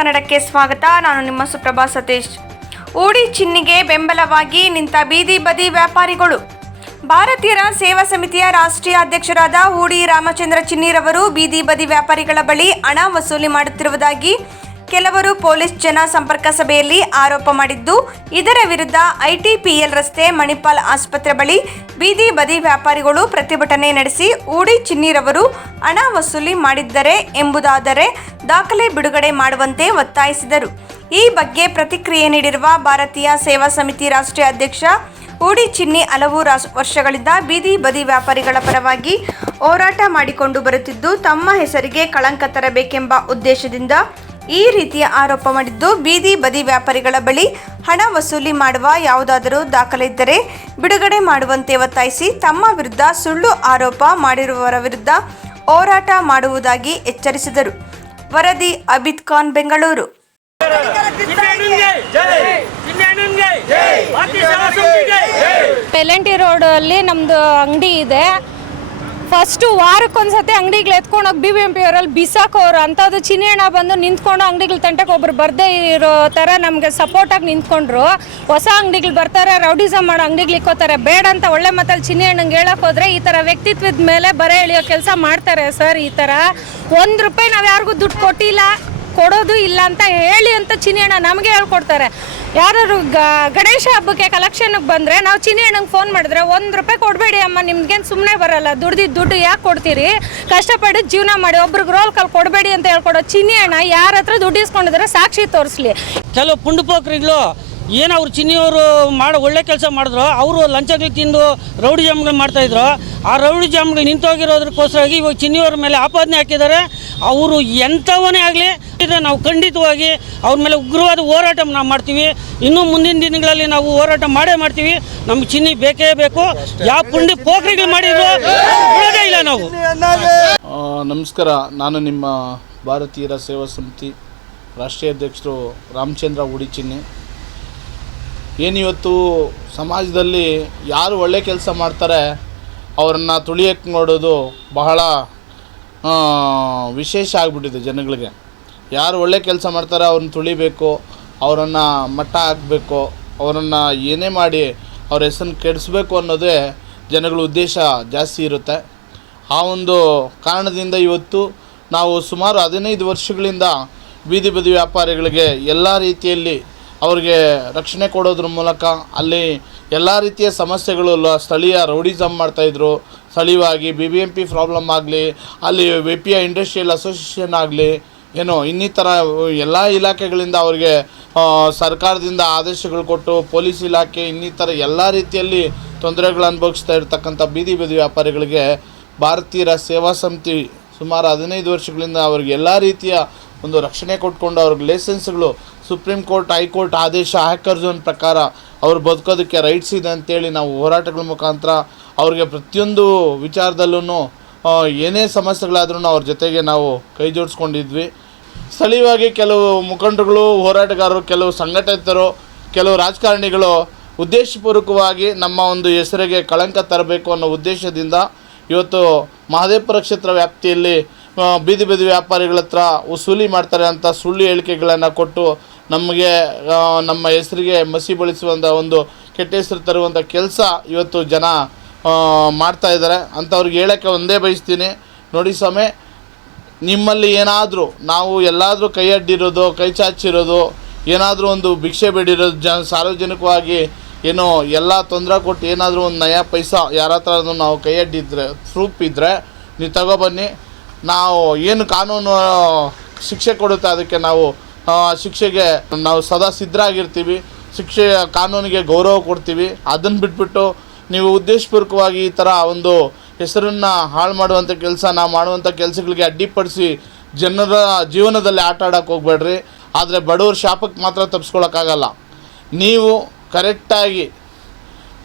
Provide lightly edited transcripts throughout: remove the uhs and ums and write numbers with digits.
ಕನ್ನಡಕ್ಕೆ ಸ್ವಾಗತ. ನಾನು ನಿಮ್ಮ ಸುಪ್ರಭಾ ಸತೀಶ್. ಊಡಿ ಚಿನ್ನಿಗೆ ಬೆಂಬಲವಾಗಿ ನಿಂತ ಬೀದಿ ಬದಿ ವ್ಯಾಪಾರಿಗಳು. ಭಾರತೀಯರ ಸೇವಾ ಸಮಿತಿಯ ರಾಷ್ಟ್ರೀಯ ಅಧ್ಯಕ್ಷರಾದ ಊಡಿ ರಾಮಚಂದ್ರ ಚಿನ್ನಿರವರು ಬೀದಿ ಬದಿ ವ್ಯಾಪಾರಿಗಳ ಬಳಿ ಹಣ ವಸೂಲಿ ಮಾಡುತ್ತಿರುವುದಾಗಿ ಕೆಲವರು ಪೊಲೀಸ್ ಜನ ಸಂಪರ್ಕ ಸಭೆಯಲ್ಲಿ ಆರೋಪ ಮಾಡಿದ್ದು, ಇದರ ವಿರುದ್ಧ ITPL ರಸ್ತೆ ಮಣಿಪಾಲ್ ಆಸ್ಪತ್ರೆ ಬಳಿ ಬೀದಿ ಬದಿ ವ್ಯಾಪಾರಿಗಳು ಪ್ರತಿಭಟನೆ ನಡೆಸಿ ಊಡಿ ಚಿನ್ನಿರವರು ಹಣ ವಸೂಲಿ ಮಾಡಿದ್ದರೆ ಎಂಬುದಾದರೆ ದಾಖಲೆ ಬಿಡುಗಡೆ ಮಾಡುವಂತೆ ಒತ್ತಾಯಿಸಿದರು. ಈ ಬಗ್ಗೆ ಪ್ರತಿಕ್ರಿಯೆ ನೀಡಿರುವ ಭಾರತೀಯ ಸೇವಾ ಸಮಿತಿ ರಾಷ್ಟ್ರೀಯ ಅಧ್ಯಕ್ಷ ಊಡಿ ಚಿನ್ನಿ ಹಲವು ವರ್ಷಗಳಿಂದ ಬೀದಿ ಬದಿ ವ್ಯಾಪಾರಿಗಳ ಪರವಾಗಿ ಹೋರಾಟ ಮಾಡಿಕೊಂಡು ಬರುತ್ತಿದ್ದು, ತಮ್ಮ ಹೆಸರಿಗೆ ಕಳಂಕ ತರಬೇಕೆಂಬ ಉದ್ದೇಶದಿಂದ ಈ ರೀತಿಯ ಆರೋಪ ಮಾಡಿದ್ದು, ಬೀದಿ ಬದಿ ವ್ಯಾಪಾರಿಗಳ ಬಳಿ ಹಣ ವಸೂಲಿ ಮಾಡುವ ಯಾವುದಾದರೂ ದಾಖಲೆ ಇದ್ದರೆ ಬಿಡುಗಡೆ ಮಾಡುವಂತೆ ಒತ್ತಾಯಿಸಿ ತಮ್ಮ ವಿರುದ್ಧ ಸುಳ್ಳು ಆರೋಪ ಮಾಡಿರುವವರ ವಿರುದ್ಧ ಹೋರಾಟ ಮಾಡುವುದಾಗಿ ಎಚ್ಚರಿಸಿದರು. ವರದಿ ಅಬಿದ್ ಖಾನ್, ಬೆಂಗಳೂರು. ಪೆಲೆಂಟಿ ರೋಡಲ್ಲಿ ನಮ್ಮದು ಅಂಗಡಿ ಇದೆ. ಫಸ್ಟು ವಾರಕ್ಕೊಂದ್ಸತಿ ಅಂಗಡಿಗಳು ಎತ್ಕೊಂಡೋಗಿ BBMP ಅವರಲ್ಲಿ ಬಿಸಾಕೋರು ಅಂಥದ್ದು ಚಿನ್ನಣ್ಣ ಬಂದು ನಿಂತ್ಕೊಂಡು ಅಂಗಡಿಗಳ ತಂಟಕ್ಕೆ ಒಬ್ರು ಬರದೇ ಇರೋ ಥರ ನಮಗೆ ಸಪೋರ್ಟಾಗಿ ನಿಂತ್ಕೊಂಡ್ರು. ಹೊಸ ಅಂಗಡಿಗಳು ಬರ್ತಾರೆ, ರೌಡಿಸಮ್ ಮಾಡೋ ಅಂಗಡಿಗಳು ಇಕ್ಕೋತಾರೆ. ಬೇಡ ಅಂತ ಒಳ್ಳೆ ಮಾತಲ್ಲಿ ಚಿನ್ನಣ್ಣಂಗೆ ಹೇಳೋಕೆ ಹೋದರೆ ಈ ಥರ ವ್ಯಕ್ತಿತ್ವದ ಮೇಲೆ ಬರೆ ಎಳೆಯೋ ಕೆಲಸ ಮಾಡ್ತಾರೆ ಸರ್. ಈ ಥರ ₹1 ನಾವು ಯಾರಿಗೂ ದುಡ್ಡು ಕೊಟ್ಟಿಲ್ಲ, ಕೊಡೋದು ಇಲ್ಲ ಅಂತ ಹೇಳಿ ಅಂತ ಚಿನ್ನಣ್ಣ ನಮಗೆ ಹೇಳ್ಕೊಡ್ತಾರೆ. ಯಾರು ಗಣೇಶ ಹಬ್ಬಕ್ಕೆ ಕಲೆಕ್ಷನ್ಗೆ ಬಂದರೆ ನಾವು ಚಿನ್ನಣ್ಣಂಗೆ ಫೋನ್ ಮಾಡಿದ್ರೆ ₹1 ಕೊಡಬೇಡಿ ಅಮ್ಮ, ನಿಮ್ಗೇನು ಸುಮ್ಮನೆ ಬರಲ್ಲ, ದುಡ್ಡು ಯಾಕೆ ಕೊಡ್ತೀರಿ, ಕಷ್ಟಪಟ್ಟು ಜೀವನ ಮಾಡಿ, ಒಬ್ರಿಗೆ ರೋಲ್ ಕಾಲ್ ಕೊಡಬೇಡಿ ಅಂತ ಹೇಳ್ಕೊಡೋ ಚಿನ್ನಣ್ಣ ಯಾರ ಹತ್ರ ದುಡ್ಡು ಇಸ್ಕೊಂಡಿದ್ರೆ ಸಾಕ್ಷಿ ತೋರಿಸ್ಲಿ. ಕೆಲವು ಪುಂಡುಪೋಕ್ರಿಗಳು ಏನು ಅವ್ರು ಚಿನ್ನಿಯವರು ಒಳ್ಳೆ ಕೆಲಸ ಮಾಡಿದ್ರು, ಅವರು ಲಂಚಗಳು ತಿಂದು ರೌಡಿ ಜಾಮ್ಗಳು ಮಾಡ್ತಾಯಿದ್ರು. ಆ ರೌಡಿ ಜಾಮ್ಗಳು ನಿಂತೋಗಿರೋದಕ್ಕೋಸ್ಕರವಾಗಿ ಇವಾಗ ಚಿನ್ನಿಯವ್ರ ಮೇಲೆ ಆಪಾದನೆ ಹಾಕಿದ್ದಾರೆ. ಅವರು ಎಂಥವನೇ ಆಗಲಿ ನಾವು ಖಂಡಿತವಾಗಿ ಅವ್ರ ಮೇಲೆ ಉಗ್ರವಾದ ಹೋರಾಟ ನಾವು ಮಾಡ್ತೀವಿ. ಇನ್ನೂ ಮುಂದಿನ ದಿನಗಳಲ್ಲಿ ನಾವು ಹೋರಾಟ ಮಾಡೇ ಮಾಡ್ತೀವಿ. ನಮ್ಗೆ ಚಿನ್ನಿ ಬೇಕೇ ಬೇಕು. ಯಾವ ಪೋಖ್ರಿಗಳು ಮಾಡಿದ್ರು ಬಿಡೋದೇ ಇಲ್ಲ ನಾವು. ನಮಸ್ಕಾರ, ನಾನು ನಿಮ್ಮ ಭಾರತೀಯರ ಸೇವಾ ಸಮಿತಿ ರಾಷ್ಟ್ರೀಯ ಅಧ್ಯಕ್ಷರು ರಾಮಚಂದ್ರ ಊಡಿ ಚಿನ್ನಿ. ಏನಿವತ್ತು ಸಮಾಜದಲ್ಲಿ ಯಾರು ಒಳ್ಳೆ ಕೆಲಸ ಮಾಡ್ತಾರೆ ಅವರನ್ನು ತುಳಿಯಕ್ಕೆ ನೋಡೋದು ಬಹಳ ವಿಶೇಷ ಆಗಿಬಿಟ್ಟಿದೆ ಜನಗಳಿಗೆ. ಯಾರು ಒಳ್ಳೆ ಕೆಲಸ ಮಾಡ್ತಾರೆ ಅವ್ರನ್ನ ತುಳಿಬೇಕು, ಅವರನ್ನು ಮಟ್ಟ ಹಾಕಬೇಕು, ಅವರನ್ನು ಏನೇ ಮಾಡಿ ಅವ್ರ ಹೆಸರನ್ನು ಕೆಡಿಸ್ಬೇಕು ಅನ್ನೋದೇ ಜನಗಳ ಉದ್ದೇಶ ಜಾಸ್ತಿ ಇರುತ್ತೆ. ಆ ಒಂದು ಕಾರಣದಿಂದ ಇವತ್ತು ನಾವು ಸುಮಾರು 15 ವರ್ಷಗಳಿಂದ ಬೀದಿ ಬದಿ ವ್ಯಾಪಾರಿಗಳಿಗೆ ಎಲ್ಲ ರೀತಿಯಲ್ಲಿ ಅವ್ರಿಗೆ ರಕ್ಷಣೆ ಕೊಡೋದ್ರ ಮೂಲಕ ಅಲ್ಲಿ ಎಲ್ಲ ರೀತಿಯ ಸಮಸ್ಯೆಗಳು ಸ್ಥಳೀಯ ರೌಡಿಸಮ್ ಮಾಡ್ತಾಯಿದ್ರು. ಸ್ಥಳೀಯವಾಗಿ BBMP ಪ್ರಾಬ್ಲಮ್ ಆಗಲಿ, ಅಲ್ಲಿ WIPIA ಇಂಡಸ್ಟ್ರಿಯಲ್ ಅಸೋಸಿಯೇಷನ್ ಆಗಲಿ, ಏನೋ ಇನ್ನಿತರ ಎಲ್ಲ ಇಲಾಖೆಗಳಿಂದ ಅವ್ರಿಗೆ ಸರ್ಕಾರದಿಂದ ಆದೇಶಗಳು ಕೊಟ್ಟು ಪೊಲೀಸ್ ಇಲಾಖೆ ಇನ್ನಿತರ ಎಲ್ಲ ರೀತಿಯಲ್ಲಿ ತೊಂದರೆಗಳು ಅನುಭವಿಸ್ತಾ ಇರ್ತಕ್ಕಂಥ ಬೀದಿ ಬದಿ ವ್ಯಾಪಾರಿಗಳಿಗೆ ಭಾರತೀಯರ ಸೇವಾ ಸಮಿತಿ ಸುಮಾರು 15 ವರ್ಷಗಳಿಂದ ಅವ್ರಿಗೆ ಎಲ್ಲ ರೀತಿಯ ಒಂದು ರಕ್ಷಣೆ ಕೊಟ್ಕೊಂಡು ಅವ್ರಿಗೆ ಲೈಸೆನ್ಸ್ಗಳು ಸುಪ್ರೀಂ ಕೋರ್ಟ್, ಹೈಕೋರ್ಟ್ ಆದೇಶ, ಹ್ಯಾಕರ್ ಝೋನ್ ಪ್ರಕಾರ ಅವ್ರು ಬದುಕೋದಕ್ಕೆ ರೈಟ್ಸ್ ಇದೆ ಅಂತೇಳಿ ನಾವು ಹೋರಾಟಗಳ ಮುಖಾಂತರ ಅವ್ರಿಗೆ ಪ್ರತಿಯೊಂದು ವಿಚಾರದಲ್ಲೂ ಏನೇ ಸಮಸ್ಯೆಗಳಾದ್ರೂ ಅವ್ರ ಜೊತೆಗೆ ನಾವು ಕೈ ಜೋಡಿಸ್ಕೊಂಡಿದ್ವಿ. ಸ್ಥಳೀಯವಾಗಿ ಕೆಲವು ಮುಖಂಡರುಗಳು, ಹೋರಾಟಗಾರರು, ಕೆಲವು ಸಂಘಟಿತರು, ಕೆಲವು ರಾಜಕಾರಣಿಗಳು ಉದ್ದೇಶಪೂರ್ವಕವಾಗಿ ನಮ್ಮ ಒಂದು ಹೆಸರಿಗೆ ಕಳಂಕ ತರಬೇಕು ಅನ್ನೋ ಉದ್ದೇಶದಿಂದ ಇವತ್ತು ಮಹದೇವಪುರ ಕ್ಷೇತ್ರ ವ್ಯಾಪ್ತಿಯಲ್ಲಿ ಬೀದಿ ಬದಿ ವ್ಯಾಪಾರಿಗಳ ಹತ್ರ ವಸೂಲಿ ಮಾಡ್ತಾರೆ ಅಂತ ಸುಳ್ಳು ಹೇಳಿಕೆಗಳನ್ನು ಕೊಟ್ಟು ನಮಗೆ ನಮ್ಮ ಹೆಸರಿಗೆ ಮಸಿ ಬಳಸುವಂಥ ಒಂದು ಕೆಟ್ಟ ಹೆಸರು ತರುವಂಥ ಕೆಲಸ ಇವತ್ತು ಜನ ಮಾಡ್ತಾಯಿದ್ದಾರೆ. ಅಂಥವ್ರಿಗೆ ಹೇಳೋಕ್ಕೆ ಒಂದೇ ಬಯಸ್ತೀನಿ, ನೋಡಿ ಸ್ವಾಮಿ, ನಿಮ್ಮಲ್ಲಿ ಏನಾದರೂ ನಾವು ಎಲ್ಲಾದರೂ ಕೈ ಅಡ್ಡಿರೋದು, ಕೈ ಚಾಚಿರೋದು, ಏನಾದರೂ ಒಂದು ಭಿಕ್ಷೆ ಬೇಡಿರೋದು, ಸಾರ್ವಜನಿಕವಾಗಿ ಏನೋ ಎಲ್ಲ ತೊಂದರೆ ಕೊಟ್ಟು ಏನಾದರೂ ಒಂದು ನಯಾ ಪೈಸಾ ಯಾರ ಹತ್ರ ನಾವು ಕೈ ಅಡ್ಡಿದ್ರೆ ಪ್ರೂಫ್ ಇದ್ದರೆ ನೀವು ತಗೊಬನ್ನಿ. ನಾವು ಏನು ಕಾನೂನು ಶಿಕ್ಷೆ ಕೊಡುತ್ತೆ ಅದಕ್ಕೆ ನಾವು ಶಿಕ್ಷೆಗೆ ನಾವು ಸದಾ ಸಿದ್ಧರಾಗಿರ್ತೀವಿ. ಶಿಕ್ಷೆ ಕಾನೂನಿಗೆ ಗೌರವ ಕೊಡ್ತೀವಿ. ಅದನ್ನು ಬಿಟ್ಬಿಟ್ಟು ನೀವು ಉದ್ದೇಶಪೂರ್ವಕವಾಗಿ ಈ ಥರ ಒಂದು ಹೆಸರನ್ನು ಹಾಳು ಮಾಡುವಂಥ ಕೆಲಸ, ನಾವು ಮಾಡುವಂಥ ಕೆಲಸಗಳಿಗೆ ಅಡ್ಡಿಪಡಿಸಿ ಜನರ ಜೀವನದಲ್ಲಿ ಆಟ ಆಡೋಕ್ಕೆ ಹೋಗ್ಬೇಡ್ರಿ. ಆದರೆ ಬಡವ್ರ ಶಾಪಕ್ಕೆ ಮಾತ್ರ ತಪ್ಪಿಸ್ಕೊಳಕ್ಕಾಗಲ್ಲ. ನೀವು ಕರೆಕ್ಟಾಗಿ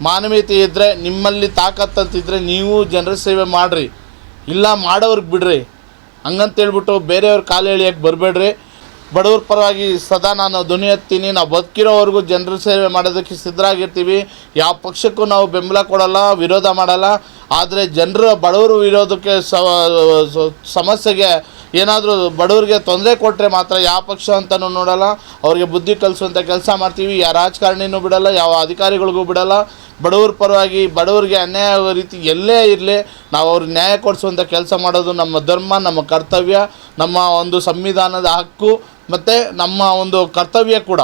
ಮಾನವೀಯತೆ ಇದ್ದರೆ, ನಿಮ್ಮಲ್ಲಿ ತಾಕತ್ತಂತಿದ್ದರೆ ನೀವು ಜನರ ಸೇವೆ ಮಾಡಿರಿ, ಇಲ್ಲ ಮಾಡೋರಿಗೆ ಬಿಡ್ರಿ. ಹಂಗಂತೇಳ್ಬಿಟ್ಟು ಬೇರೆಯವ್ರ ಕಾಲು ಎಳಿಯೋಕ್ಕೆ ಬರಬೇಡ್ರಿ. ಬಡವ್ರ ಪರವಾಗಿ ಸದಾ ನಾನು ಧ್ವನಿ ಎತ್ತೀನಿ. ನಾವು ಬದುಕಿರೋವರೆಗೂ ಜನರ ಸೇವೆ ಮಾಡೋದಕ್ಕೆ ಸಿದ್ಧರಾಗಿರ್ತೀವಿ. ಯಾವ ಪಕ್ಷಕ್ಕೂ ನಾವು ಬೆಂಬಲ ಕೊಡಲ್ಲ, ವಿರೋಧ ಮಾಡಲ್ಲ. ಆದರೆ ಜನರು ಬಡವರು ಇರೋದಕ್ಕೆ ಸಮಸ್ಯೆಗೆ ಏನಾದರೂ ಬಡವರಿಗೆ ತೊಂದರೆ ಕೊಟ್ಟರೆ ಮಾತ್ರ ಯಾವ ಪಕ್ಷ ಅಂತಲೂ ನೋಡಲ್ಲ, ಅವ್ರಿಗೆ ಬುದ್ಧಿ ಕಲಿಸುವಂಥ ಕೆಲಸ ಮಾಡ್ತೀವಿ. ಯಾವ ರಾಜಕಾರಣಿನೂ ಬಿಡಲ್ಲ, ಯಾವ ಅಧಿಕಾರಿಗಳಿಗೂ ಬಿಡಲ್ಲ. ಬಡವ್ರ ಪರವಾಗಿ ಬಡವರಿಗೆ ಅನ್ಯಾಯ ಆಗೋ ರೀತಿ ಎಲ್ಲೇ ಇರಲಿ ನಾವು ಅವ್ರಿಗೆ ನ್ಯಾಯ ಕೊಡಿಸುವಂಥ ಕೆಲಸ ಮಾಡೋದು ನಮ್ಮ ಧರ್ಮ, ನಮ್ಮ ಕರ್ತವ್ಯ, ನಮ್ಮ ಒಂದು ಸಂವಿಧಾನದ ಹಕ್ಕು ಮತ್ತು ನಮ್ಮ ಒಂದು ಕರ್ತವ್ಯ ಕೂಡ.